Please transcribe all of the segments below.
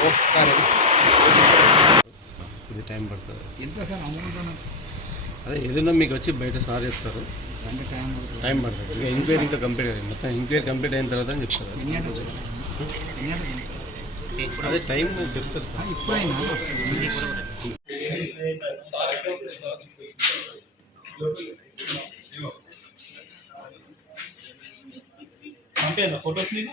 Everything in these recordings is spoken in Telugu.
ఓకే. సరే. టైం పడుతుంది. ఎంత సార్ అమౌంట్ అదే ఏదైనా మీకు వచ్చి బయట సార్ చేస్తారు. టైం పడుతుంది. ఇంకా ఎంక్వైరీ ఇంకా కంప్లీట్ అయింది. మొత్తం ఎంక్వైరీ కంప్లీట్ అయిన తర్వాత అని చెప్తారు. అదే టైం చెప్తారు ఇప్పుడైనా? నీకు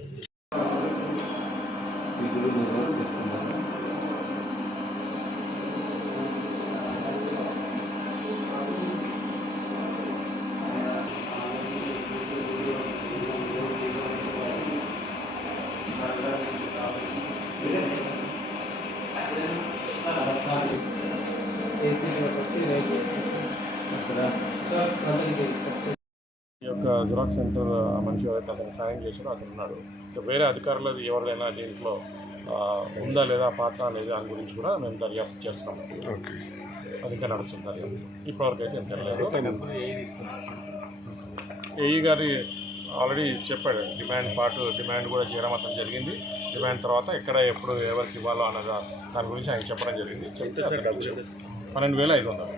ఈ యొక్క జిరాక్స్ సెంటర్ మనిషి ఎవరైతే అతను సాయం చేశారో అతను ఉన్నాడు. వేరే అధికారులది ఎవరిదైనా దీంట్లో ఉందా లేదా పాత్ర అనేది దాని గురించి కూడా మేము దర్యాప్తు అది ఇంకా నడుస్తుంది దర్యాప్తు. ఇప్పటివరకు అయితే లేదు. ఏఈ గారి ఆల్రెడీ చెప్పాడు డిమాండ్ పాటు డిమాండ్ కూడా చేయడం అతను జరిగింది. డిమాండ్ తర్వాత ఎక్కడ ఎప్పుడు ఎవరికి ఇవ్వాలో అన్నది దాని గురించి ఆయన చెప్పడం జరిగింది. చెప్తే. పన్నెండు వేల ఐదు వందలు.